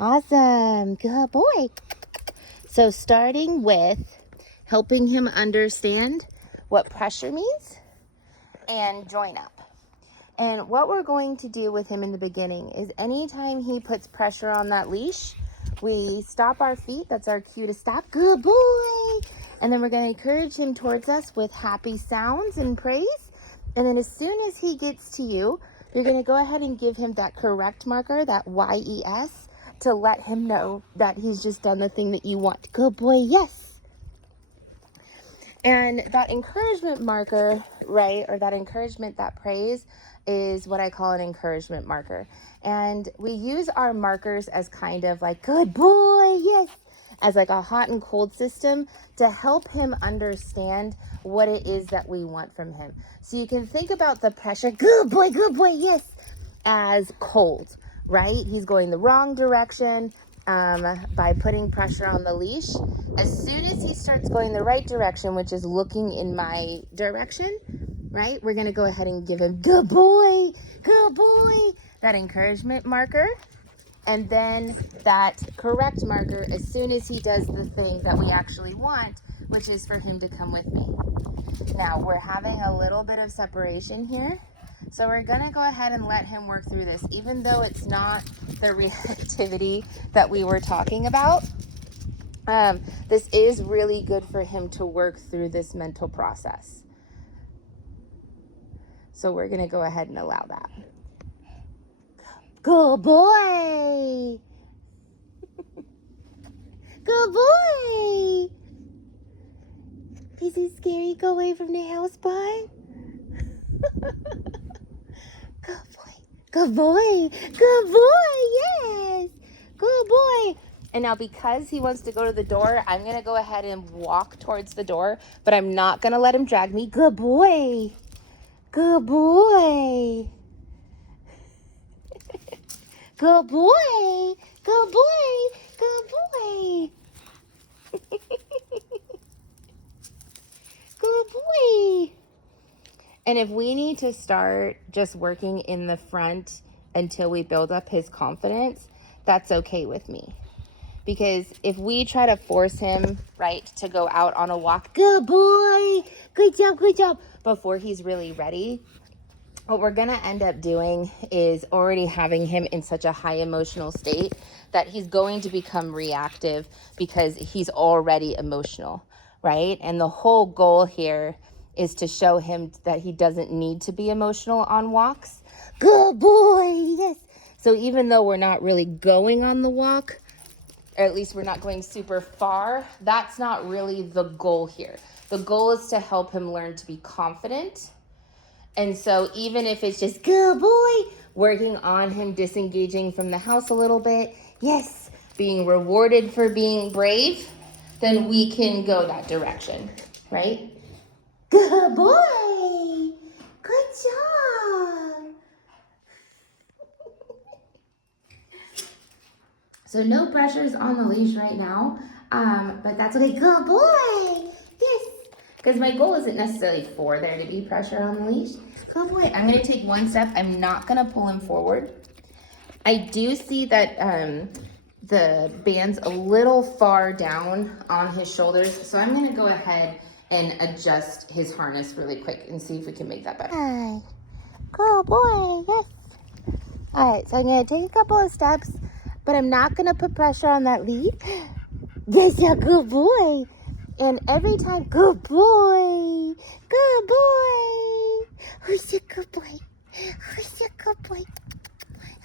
Awesome. Good boy. So starting with helping him understand what pressure means and join up. And what we're going to do with him in the beginning is anytime he puts pressure on that leash, we stop our feet. That's our cue to stop. Good boy. And then we're going to encourage him towards us with happy sounds and praise. And then as soon as he gets to you, you're going to go ahead and give him that correct marker, that YES, to let him know that he's just done the thing that you want. Good boy, yes. And that encouragement marker, right, or that encouragement, that praise, is what I call an encouragement marker. And we use our markers as kind of like, good boy, yes, as like a hot and cold system to help him understand what it is that we want from him. So you can think about the pressure, good boy, yes, as cold, right? He's going the wrong direction by putting pressure on the leash. As soon as he starts going the right direction, which is looking in my direction, right, we're going to go ahead and give him good boy, that encouragement marker. And then that correct marker as soon as he does the thing that we actually want, which is for him to come with me. Now we're having a little bit of separation here. So we're going to go ahead and let him work through this, even though it's not the reactivity that we were talking about. This is really good for him to work through this mental process. So we're going to go ahead and allow that. Good boy. Good boy. Is it scary? Go away from the house, boy. Good boy, yes, good boy. And now because he wants to go to the door, I'm gonna go ahead and walk towards the door, but I'm not gonna let him drag me. Good boy, good boy, good boy, good boy, good boy. Good boy. And if we need to start just working in the front until we build up his confidence, that's okay with me. Because if we try to force him, right, to go out on a walk, good boy, good job, before he's really ready, what we're gonna end up doing is already having him in such a high emotional state that he's going to become reactive because he's already emotional, right? And the whole goal here is to show him that he doesn't need to be emotional on walks. Good boy, yes. So even though we're not really going on the walk, or at least we're not going super far, that's not really the goal here. The goal is to help him learn to be confident. And so even if it's just good boy, working on him disengaging from the house a little bit, yes, being rewarded for being brave, then we can go that direction, right? Good boy, good job. So no pressures on the leash right now, but that's okay. Good boy, yes. Because my goal isn't necessarily for there to be pressure on the leash. Good boy. I'm going to take one step. I'm not going to pull him forward. I do see that the band's a little far down on his shoulders, so I'm going to go ahead and adjust his harness really quick and see if we can make that better. Hi. Good boy, yes. All right, so I'm going to take a couple of steps, but I'm not going to put pressure on that lead. Yes, yeah, good boy. And every time, good boy, good boy. Who's a good boy? Who's a good boy?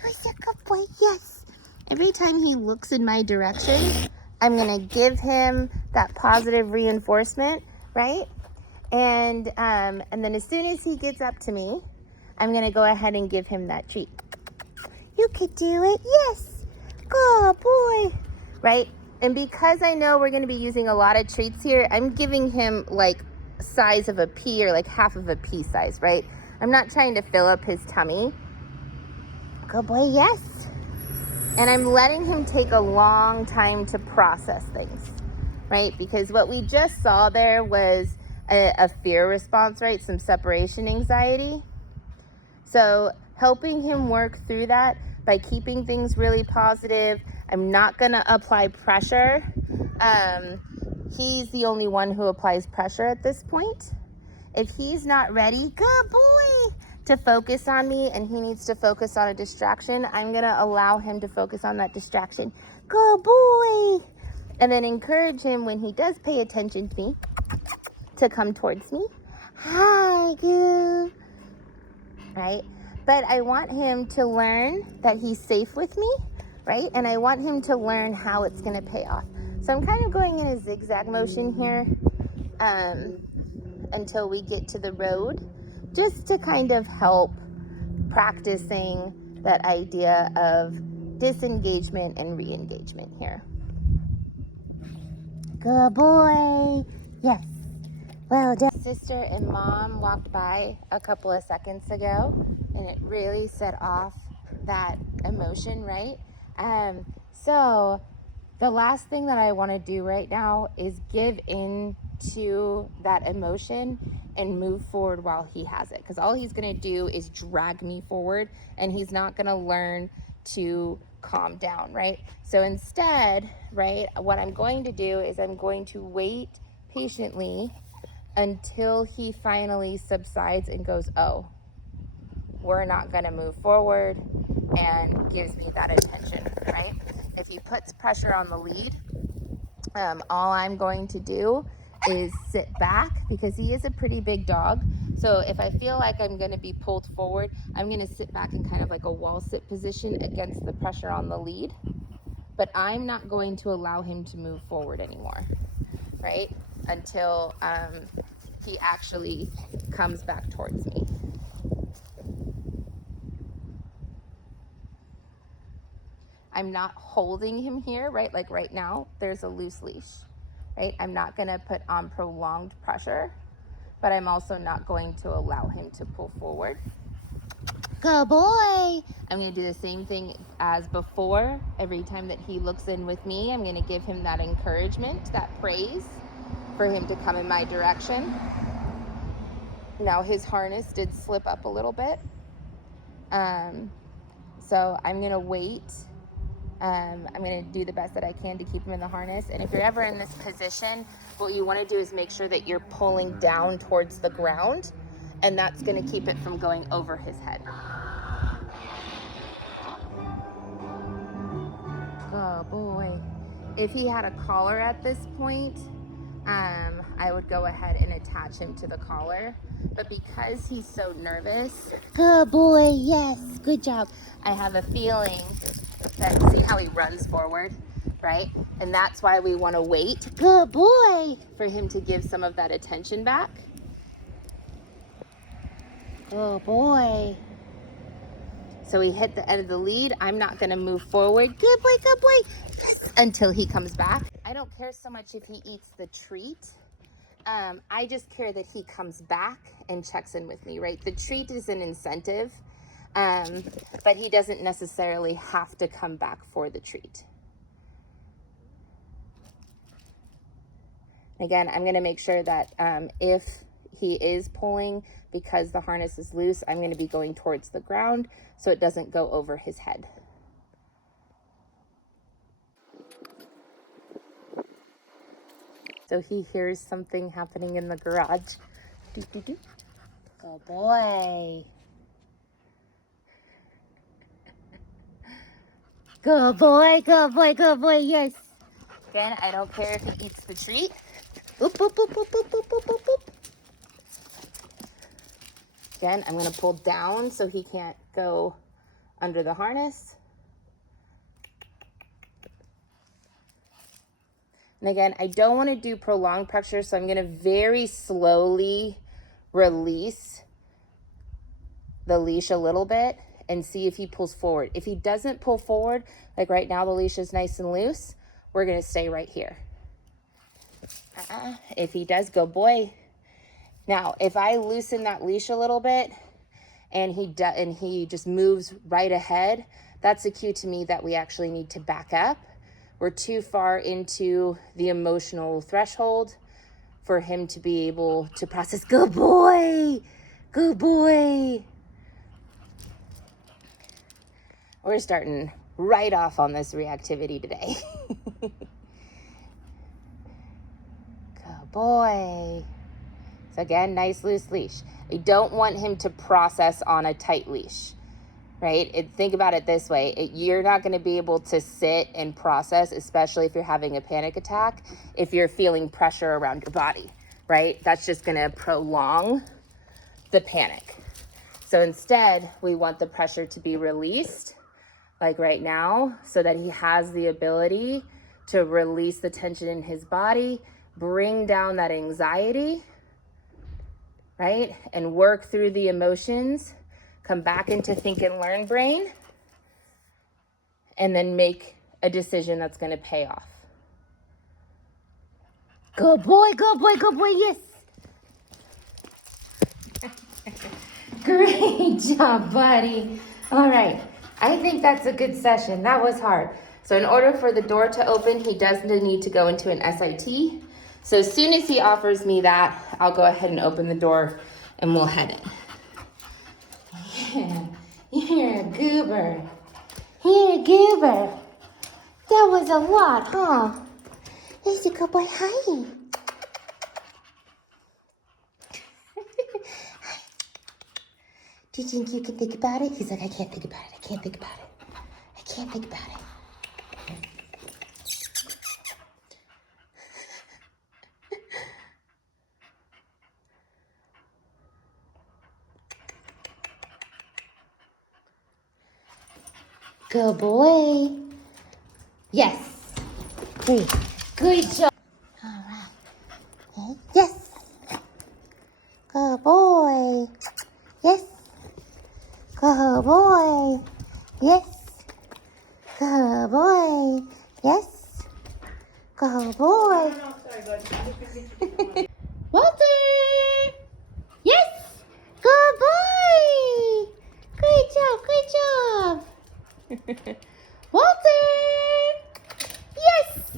Who's a good boy? Yes. Every time he looks in my direction, I'm going to give him that positive reinforcement, right? And then as soon as he gets up to me, I'm going to go ahead and give him that treat. You could do it. Yes. Good boy. Right? And because I know we're going to be using a lot of treats here, I'm giving him like size of a pea or like half of a pea size, right? I'm not trying to fill up his tummy. Good boy, yes. And I'm letting him take a long time to process things, right? Because what we just saw there was a fear response, right? Some separation anxiety. So helping him work through that by keeping things really positive, I'm not gonna apply pressure. He's the only one who applies pressure at this point. If he's not ready, good boy, to focus on me and he needs to focus on a distraction, I'm gonna allow him to focus on that distraction. Good boy. And then encourage him when he does pay attention to me to come towards me. Hi, good. Right? But I want him to learn that he's safe with me, right? And I want him to learn how it's gonna pay off. So I'm kind of going in a zigzag motion here until we get to the road, just to kind of help practicing that idea of disengagement and re-engagement here. Good boy. Yes. Well done. Sister and mom walked by a couple of seconds ago and it really set off that emotion, right? So the last thing that I want to do right now is give in to that emotion and move forward while he has it, because all he's going to do is drag me forward and he's not going to learn to calm down, right? So instead, right, what I'm going to do is I'm going to wait patiently until he finally subsides and goes, oh, we're not going to move forward, and gives me that attention, right? If he puts pressure on the lead, all I'm going to do is sit back, because he is a pretty big dog. So if I feel like I'm going to be pulled forward, I'm going to sit back in kind of like a wall sit position against the pressure on the lead. But I'm not going to allow him to move forward anymore, right? Until he actually comes back towards me. I'm not holding him here, right? Like right now, there's a loose leash, right? I'm not gonna put on prolonged pressure, but I'm also not going to allow him to pull forward. Good boy. I'm gonna do the same thing as before. Every time that he looks in with me, I'm gonna give him that encouragement, that praise for him to come in my direction. Now his harness did slip up a little bit. So I'm gonna wait. I'm going to do the best that I can to keep him in the harness. And if you're ever in this position, what you want to do is make sure that you're pulling down towards the ground, and that's going to keep it from going over his head. Oh boy. If he had a collar at this point, I would go ahead and attach him to the collar. But because he's so nervous, good boy, yes, good job. I have a feeling that, see how he runs forward, right? And that's why we want to wait, good boy, for him to give some of that attention back. Good boy. So we hit the end of the lead. I'm not going to move forward. Good boy, good boy. Yes. Until he comes back. I don't care so much if he eats the treat. I just care that he comes back and checks in with me, right? The treat is an incentive, but he doesn't necessarily have to come back for the treat. Again, I'm going to make sure that if he is pulling because the harness is loose, I'm going to be going towards the ground so it doesn't go over his head. So he hears something happening in the garage. Good boy. Good boy, good boy, good boy, yes. Again, I don't care if he eats the treat. Oop, oop, oop, oop, oop, oop, oop, oop, oop. Again, I'm going to pull down so he can't go under the harness. And again, I don't want to do prolonged pressure, so I'm going to very slowly release the leash a little bit and see if he pulls forward. If he doesn't pull forward, like right now the leash is nice and loose, we're going to stay right here. If he does, go boy. Now, if I loosen that leash a little bit and he just moves right ahead, that's a cue to me that we actually need to back up. We're too far into the emotional threshold for him to be able to process. Good boy, good boy. We're starting right off on this reactivity today. Good boy. So again, nice loose leash. I don't want him to process on a tight leash, right? Think about it this way. You're not going to be able to sit and process, especially if you're having a panic attack, if you're feeling pressure around your body, right? That's just going to prolong the panic. So instead, we want the pressure to be released, like right now, so that he has the ability to release the tension in his body, bring down that anxiety, right? And work through the emotions, come back into think and learn brain, and then make a decision that's going to pay off. Good boy, good boy, good boy, yes. Great job, buddy. All right, I think that's a good session. That was hard. So in order for the door to open, he does need to go into an SIT. So as soon as he offers me that, I'll go ahead and open the door and we'll head in. Yeah, you're a goober. You're a goober. That was a lot, huh? There's a good boy. Hi. Do you think you can think about it? He's like, I can't think about it. I can't think about it. I can't think about it. Good boy. Yes. Great. Good job. All right. Yes. Good boy. Yes. Good boy. Yes. Good boy. Yes. Good boy. Walter. Yes. Good boy. Great job. Great job. Walter! Yes!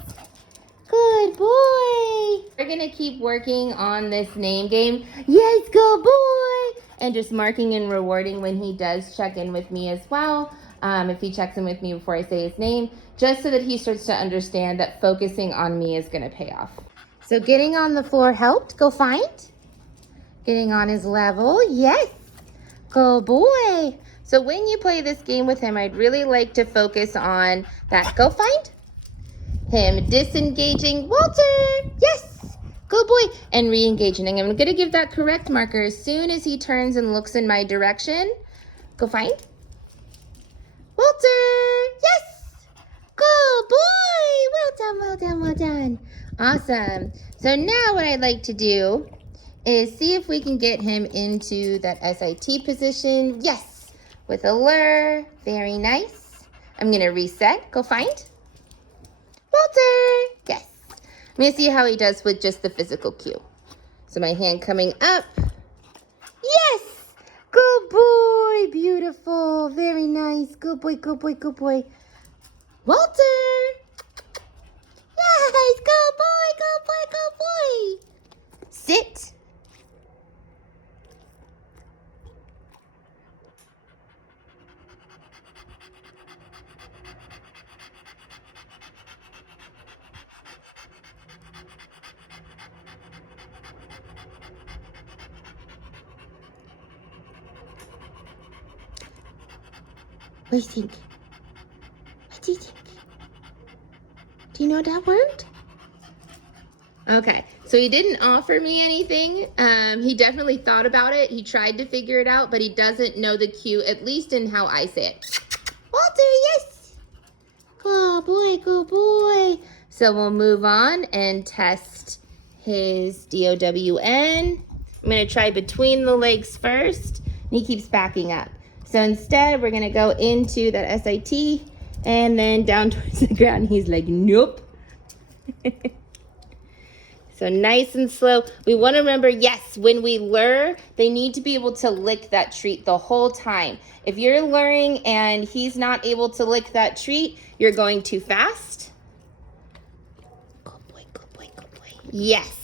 Good boy! We're gonna keep working on this name game. Yes, good boy! And just marking and rewarding when he does check in with me as well. If he checks in with me before I say his name, just so that he starts to understand that focusing on me is gonna pay off. So getting on the floor helped. Go find. Getting on his level. Yes! Good boy! So when you play this game with him, I'd really like to focus on that. Go find him disengaging. Walter, yes, good boy, and re-engaging. And I'm going to give that correct marker as soon as he turns and looks in my direction. Go find Walter, yes, good boy. Well done, well done, well done. Awesome. So now what I'd like to do is see if we can get him into that SIT position. Yes. With a lure, very nice. I'm gonna reset, go find Walter, yes. I'm gonna see how he does with just the physical cue. So my hand coming up, yes, good boy, beautiful, very nice, good boy, good boy, good boy. Walter, yes, good boy, good boy, good boy. Sit. What do you think? What do you think? Do you know that word? Okay, so he didn't offer me anything. He definitely thought about it. He tried to figure it out, but he doesn't know the cue, at least in how I say it. Walter, yes. Good boy, good boy. So we'll move on and test his DOWN. I'm gonna try between the legs first, and he keeps backing up. So instead, we're gonna go into that SIT and then down towards the ground. He's like, nope. So nice and slow. We wanna remember, yes, when we lure, they need to be able to lick that treat the whole time. If you're luring and he's not able to lick that treat, you're going too fast. Good boy, good boy, good boy. Yes,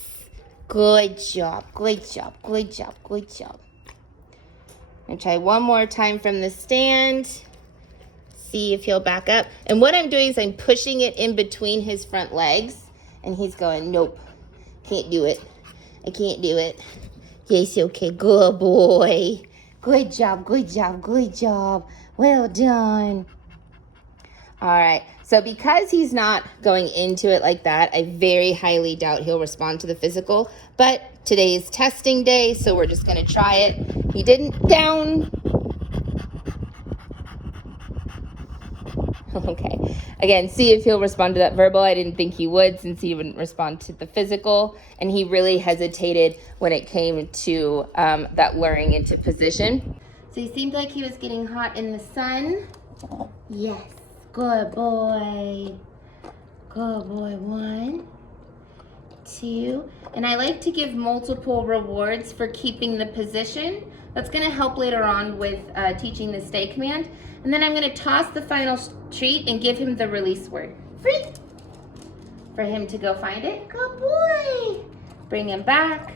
good job, good job, good job, good job. And try one more time from the stand. see if he'll back up. And what I'm doing is I'm pushing it in between his front legs. And he's going, nope, can't do it. I can't do it. Yes, okay, good boy. Good job, good job, good job. Well done. All right, so because he's not going into it like that, I very highly doubt he'll respond to the physical. But today is testing day, so we're just gonna try it. He didn't down. Okay, again, see if he'll respond to that verbal. I didn't think he would since he wouldn't respond to the physical. And he really hesitated when it came to that luring into position. So he seemed like he was getting hot in the sun. Yes. Good boy. Good boy. 1, 2. And I like to give multiple rewards for keeping the position. That's going to help later on with teaching the stay command. And then I'm going to toss the final treat and give him the release word. Free. For him to go find it. Good boy. Bring him back.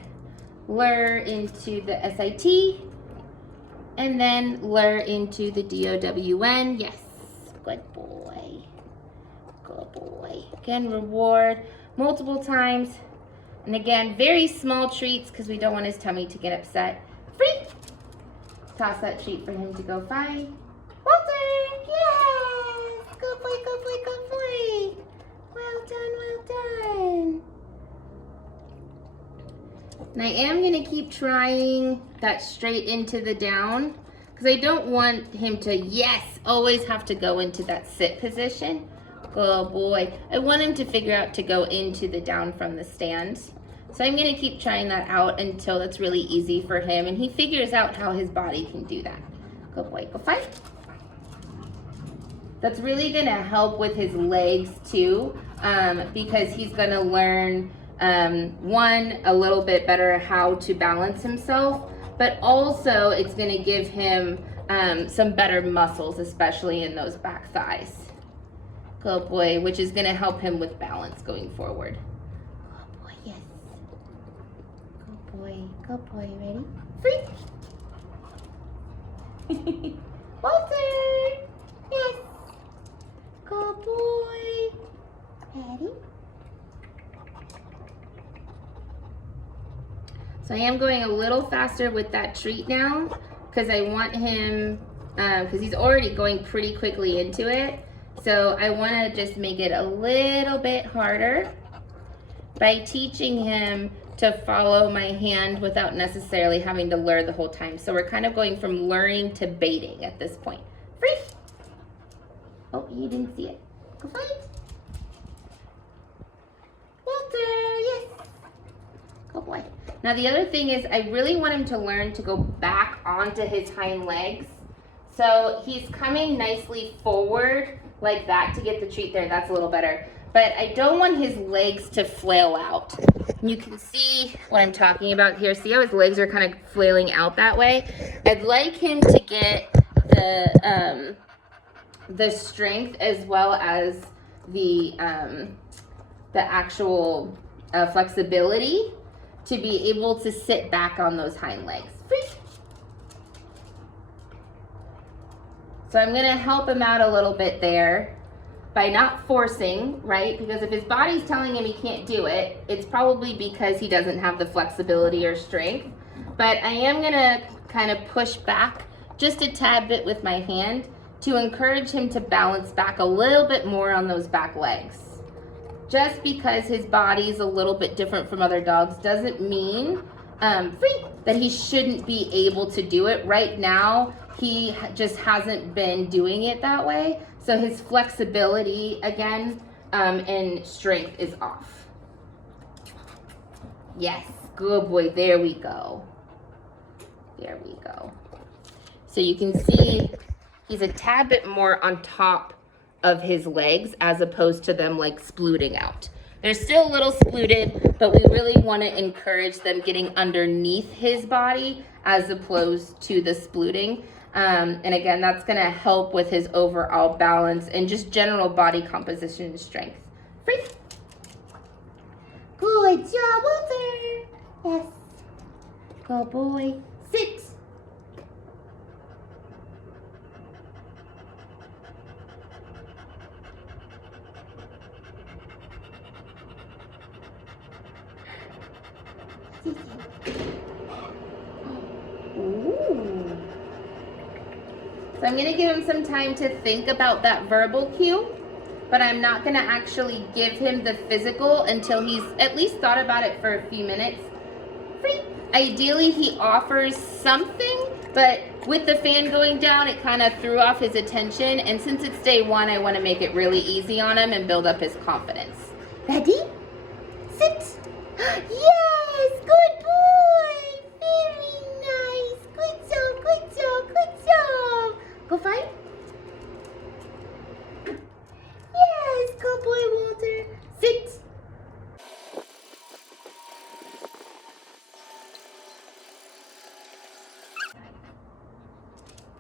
Lure into the SIT. And then lure into the DOWN. Yes. Good boy. Good boy. Again, reward multiple times. And again, very small treats because we don't want his tummy to get upset. Free. Toss that treat for him to go find. Walter! Yes! Good boy, good boy, good boy. Well done, well done. And I am going to keep trying that straight into the down. Because I don't want him to, yes, always have to go into that sit position. Good boy. I want him to figure out to go into the down from the stand. So I'm going to keep trying that out until it's really easy for him. And he figures out how his body can do that. Good boy. Go fight. That's really going to help with his legs too. Because he's going to learn, one, a little bit better how to balance himself. But also it's going to give him some better muscles, especially in those back thighs. Good boy, which is going to help him with balance going forward. Good boy, yes. Good boy, good boy. Ready? Free. Walter. Yes. Good boy. Ready? So I am going a little faster with that treat now because I want him, because he's already going pretty quickly into it. So I want to just make it a little bit harder by teaching him to follow my hand without necessarily having to lure the whole time. So we're kind of going from luring to baiting at this point. Free. Oh, you didn't see it. Go fight. Walter, yes. Good boy. Now the other thing is I really want him to learn to go back onto his hind legs. So he's coming nicely forward like that to get the treat there. That's a little better. But I don't want his legs to flail out. And you can see what I'm talking about here. See how his legs are kind of flailing out that way? I'd like him to get the strength as well as the actual flexibility to be able to sit back on those hind legs. Free. So I'm gonna help him out a little bit there by not forcing, right? Because if his body's telling him he can't do it, it's probably because he doesn't have the flexibility or strength. But I am gonna kind of push back just a tad bit with my hand to encourage him to balance back a little bit more on those back legs. Just because his body's a little bit different from other dogs doesn't mean that he shouldn't be able to do it. Right now, he just hasn't been doing it that way. So his flexibility, again, and strength is off. Yes, good boy. There we go. There we go. So you can see he's a tad bit more on top of his legs as opposed to them like splooting out. They're still a little splooted, but we really want to encourage them getting underneath his body as opposed to the splooting. And again, that's going to help with his overall balance and just general body composition and strength. Free. Good job, Walter. Yes. Good boy. 6. Ooh. So I'm going to give him some time to think about that verbal cue, but I'm not going to actually give him the physical until he's at least thought about it for a few minutes. Free. Ideally, he offers something, but with the fan going down, it kind of threw off his attention. And since it's day one, I want to make it really easy on him and build up his confidence. Ready? Sit. Yes, good boy. Very nice. Good job, good job, good job. Go fight. Yes, good boy, Walter. Sit.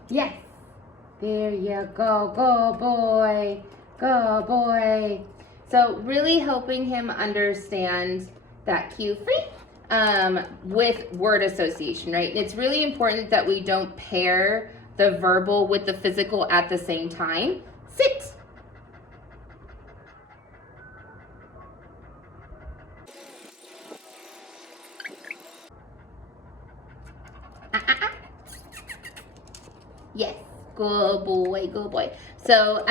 Yes. There you go. Go boy. Go boy. So really helping him understand that cue free with word association, right? It's really important that we don't pair the verbal with the physical at the same time. Sit. Ah, ah, ah. Yes, good boy, good boy. So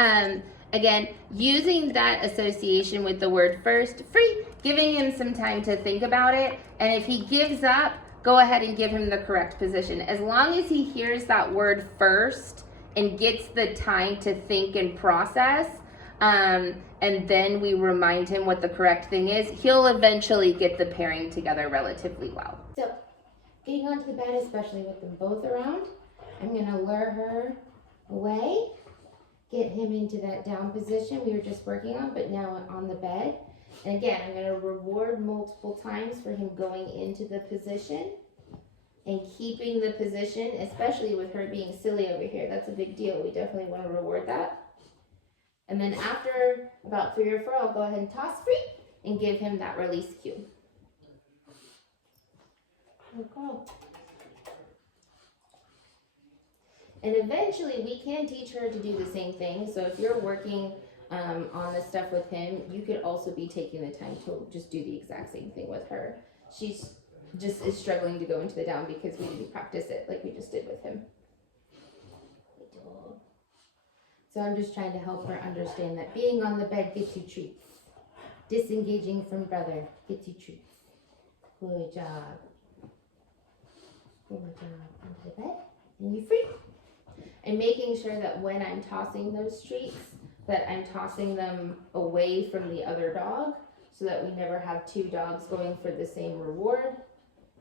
again, using that association with the word first, free, giving him some time to think about it. And if he gives up, go ahead and give him the correct position. As long as he hears that word first and gets the time to think and process, and then we remind him what the correct thing is, he'll eventually get the pairing together relatively well. So, getting onto the bed, especially with them both around, I'm gonna lure her away, get him into that down position we were just working on, but now on the bed. And again, I'm gonna reward multiple times for him going into the position and keeping the position, especially with her being silly over here. That's a big deal. We definitely wanna reward that. And then after about 3 or 4, I'll go ahead and toss free and give him that release cue. Good girl. And eventually we can teach her to do the same thing. So if you're working on this stuff with him, you could also be taking the time to just do the exact same thing with her. She's just is struggling to go into the down because we didn't practice it like we just did with him. So I'm just trying to help her understand that being on the bed gets you treats. Disengaging from brother gets you treats. Good job. Good job. Into the bed. And you free. And making sure that when I'm tossing those treats, that I'm tossing them away from the other dog so that we never have 2 dogs going for the same reward.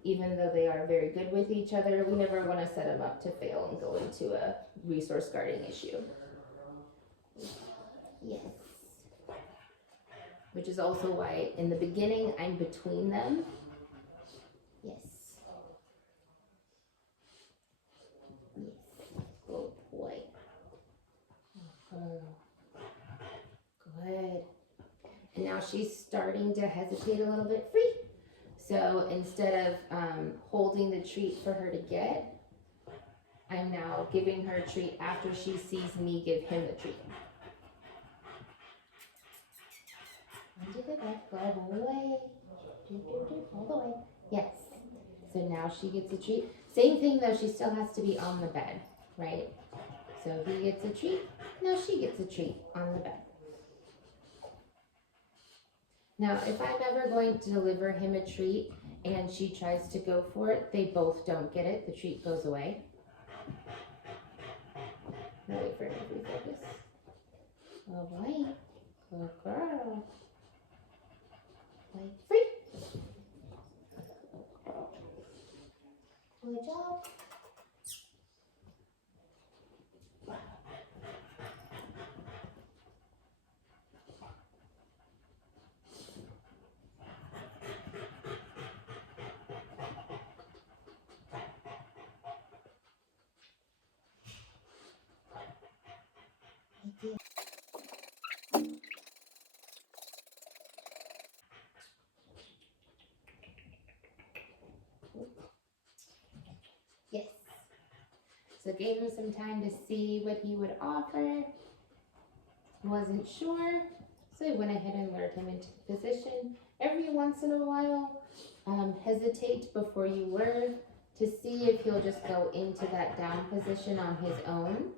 Even though they are very good with each other, we never want to set them up to fail and go into a resource guarding issue. Yes. Which is also why in the beginning I'm between them. Yes. Good boy. Good. And now she's starting to hesitate a little bit free. So instead of holding the treat for her to get, I'm now giving her a treat after she sees me give him the treat. Into the bed, go all the way. All the way. Yes. So now she gets a treat. Same thing though, she still has to be on the bed, right? So he gets a treat, now she gets a treat on the bed. Now, if I'm ever going to deliver him a treat and she tries to go for it, they both don't get it. The treat goes away. Now wait for her to refocus. All right. Good girl. Like free. Good job. Yes. So gave him some time to see what he would offer. Wasn't sure, so I went ahead and lured him into the position. Every once in a while, hesitate before you learn to see if he'll just go into that down position on his own.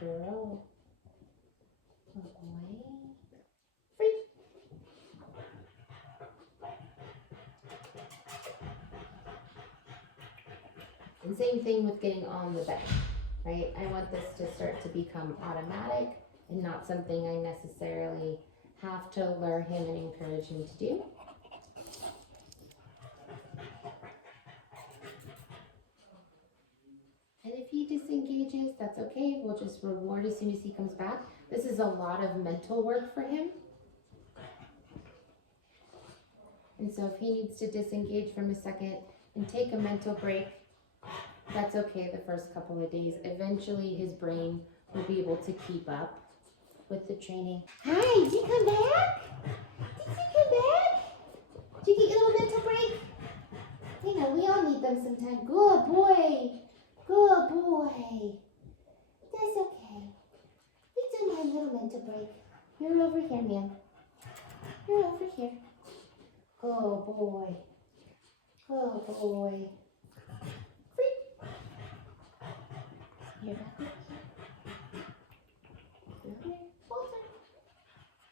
Good girl. Good boy. Free. And same thing with getting on the bed, right? I want this to start to become automatic and not something I necessarily have to lure him and encourage him to do. And if he disengages, that's okay. We'll just reward as soon as he comes back. This is a lot of mental work for him. And so if he needs to disengage from a second and take a mental break, that's okay the first couple of days. Eventually his brain will be able to keep up with the training. Hi, did you come back? Did you come back? Did you get your little mental break? You know, we all need them sometimes. Good boy. Good boy. That's okay. We do my little mental break. You're over here, ma'am. You're over here. Good boy. Good boy. Free. You're back over here. You're here. Hold on.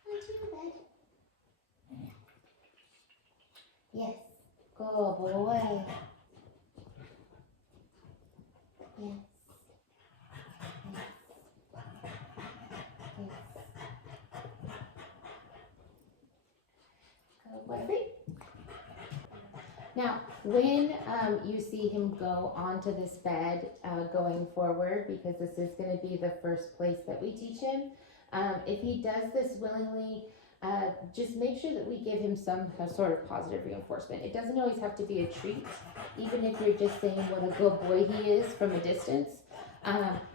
Onto your bed. Yes. Good boy. Yes. Now, when you see him go onto this bed going forward, because this is going to be the first place that we teach him, if he does this willingly, just make sure that we give him some sort of positive reinforcement. It doesn't always have to be a treat. Even if you're just saying what a good boy he is from a distance,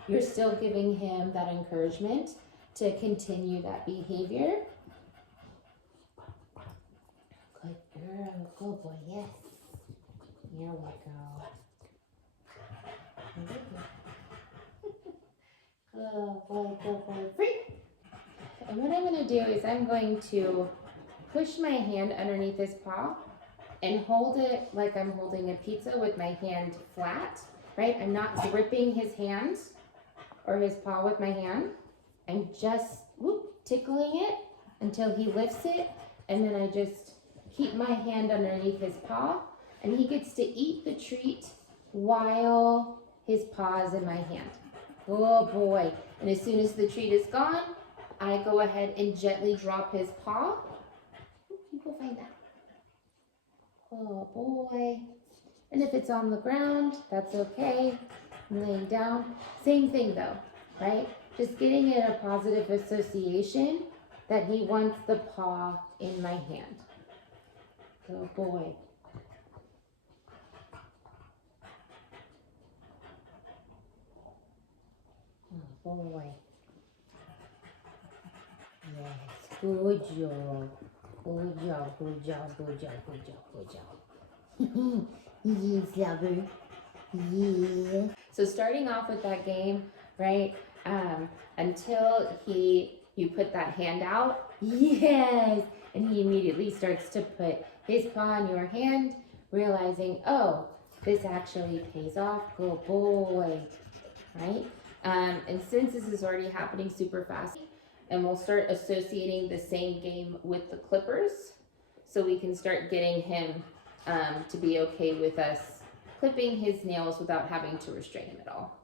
you're still giving him that encouragement to continue that behavior. Good girl, good boy, yes. Here we go. Good boy, free. And what I'm going to do is I'm going to push my hand underneath his paw and hold it like I'm holding a pizza with my hand flat, right? I'm not gripping his hand or his paw with my hand. I'm just tickling it until he lifts it, and then I just keep my hand underneath his paw, and he gets to eat the treat while his paw is in my hand. Oh boy. And as soon as the treat is gone, I go ahead and gently drop his paw. You go find that. Oh boy. And if it's on the ground, that's okay. I'm laying down. Same thing though, right? Just getting it a positive association that he wants the paw in my hand. Good boy. Oh boy. Yes, good job. Good job, good job, good job, good job, good job. Yes, lover. Yeah. So starting off with that game, right? Until you put that hand out, yes, and he immediately starts to put his paw on your hand, realizing, oh, this actually pays off. Good boy, right? And since this is already happening super fast, and we'll start associating the same game with the clippers, so we can start getting him to be okay with us clipping his nails without having to restrain him at all.